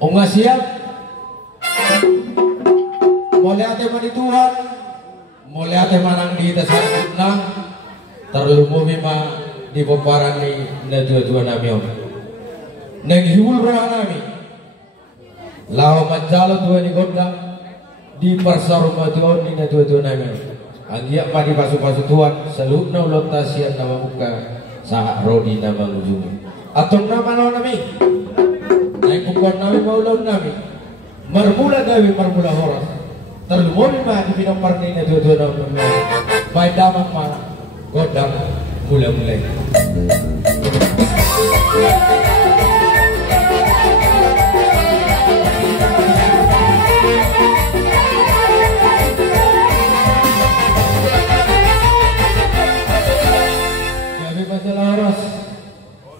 Unga siap. Mulai ate mani Tuhan, mulai ate manang di tasar na terlalu mima di peparan ni na dua-dua nami om. Neng hiul roh nami. Lawa majalo tuan ni gondang di persaruma tuan ni na dua-dua nami. Anggiak pa di pasu-pasu tuan salut na ulot tasian na mamuka sa rodi na mangujung. Atong nama lawan nami. Neng kukuan nami maulaw nami. Marmula gawi marmula horas. Terlalu mah di bidang parni na dua-dua nami. Baik damang ma godang mula-mulai.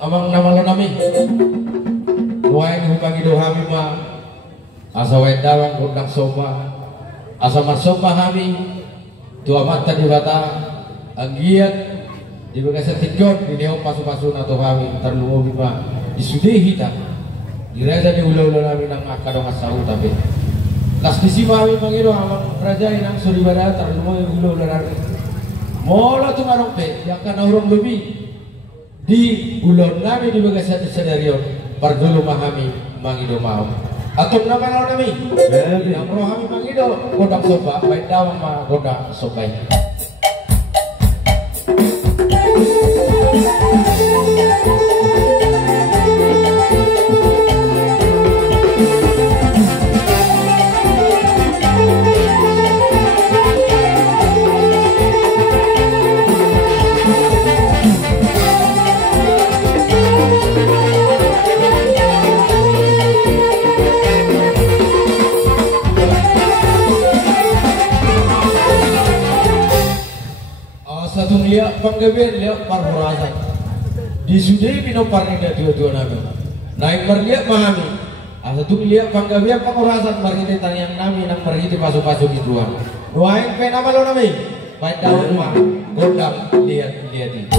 Amang nama lo nami, wain hukangi dohami ma, asa wain dawang gondang soba, asa masoba hami, tua mata di bata, anggiat di bagas tigon di neo pasu-pasu na dohami terlalu bima disudehi tak, direza di ulah-ulah nami nang akadong asau tapi, las disima hami mangido amang raja inang suri bada terlalu ulah-ulah nami, mola tu ngarong pe, yakan orang lebih. Di bulan nami di bagas sedarion pardulu mahami mangido mau atau nama lawan nami yang roh kami mangido godang soba baik dawang ma godang sobai. Satu lihat panggabian lihat parhurasan disudai minum parninya dua-dua nami naik berlihat mahami satu lihat panggabian parhurasan berhiti tanyang nami nang berhiti pasu-pasu di luar doain pe nama lo nami baik daun mah godang lihat ini.